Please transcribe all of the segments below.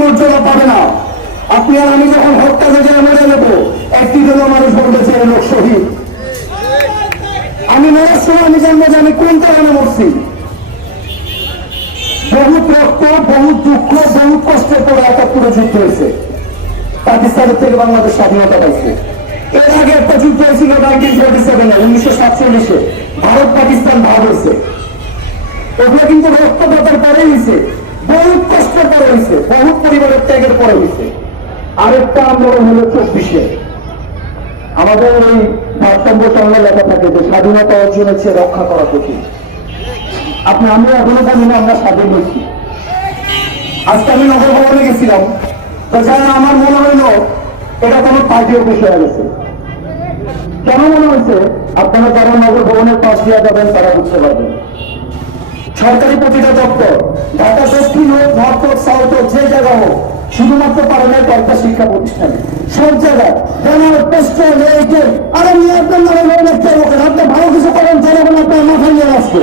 মর্যাদা পাবে না। আপনি আর আমি যখন হত্যা থেকে মরে যাবো, একটি জন্য মানুষ বলতেছে এ লোক শহীদ। আমি মরার সময় আমি জানবো যে আমি কোন কারণে মরছি। বহুত রক্ত, বহুত দুঃখ, বহুত কষ্টের পরে ৭১ যুদ্ধ হয়েছে। পাকিস্তানের থেকে বাংলাদেশ স্বাধীনতা পাইছে। এর আগে একটা যুদ্ধ হয়েছিল 1947-1947 ভারত পাকিস্তান ভাগ হয়েছে। ওগুলো কিন্তু রক্তপাতের পরে হয়েছে, বহুত কষ্টের পরে হয়েছে, বহুত পরিবারের ত্যাগের পরে হয়েছে। আরেকটা আন্দোলন হলো ২৪-এ। আমাদের ওই ভারতম্য সঙ্গে লেখা থাকে যে স্বাধীনতা অর্জনের চেয়ে রক্ষা করা কঠিন। আমি এখনো জানি না আমরা স্বাধীন হয়েছি। আজকে আমি নগর ভবনে গেছিলাম, তো যারা আমার মনে হইল এটা কোনো পার্টি অফিস হয়ে গেছে। কেন মনে হয়েছে? আপনারা যারা নগর ভবনের পাশ দিয়ে যাবেন তারা বুঝতে পারবেন। সরকারি প্রতিটা দপ্তর, ঢাকা দক্ষিণ হোক, নর্থ হোক, সাউথ হোক, যে জায়গা হোক, শুধুমাত্র পারে না কয়েকটা শিক্ষা প্রতিষ্ঠানে, সব জায়গায় আরে নিয়ে আপনার নামে দেখতে হবে। আপনি ভালো কিছু করেন, জনগণ আপনার মাথায় নিয়ে আসবো।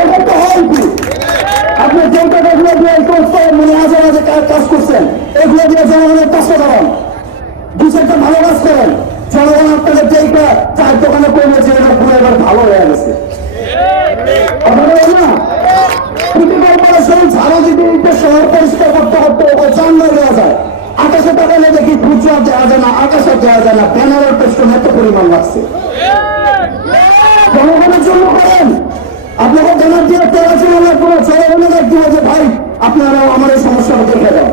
এটা তো হয় কি? আপনি যে টাকাগুলো দিয়ে মানে আজে আজে কাজ করছেন, এগুলো দিয়ে জনগণের কাজ করেন, দু চারটা ভালো কাজ করেন, জনগণ আপনাদের যেটা চার দোকানে করলে যে এটা পুরো এবার ভালো হয়ে গেছে। ঝাড়ু দিতে শহর পরিষ্কার করতে করতে চান্দা দেওয়া যায়, আকাশে টাকালে দেখি ফুচুয়া দেওয়া যায় না, আকাশে দেওয়া যায় না, ব্যানারের পেছনে এত পরিমাণ লাগছে। জনগণের জন্য করেন। আপনাকে ব্যানার দিয়ে তেল আছে না, কোনো জনগণের দিব যে ভাই আপনারা আমার এই সমস্যাটা দেখে দেন।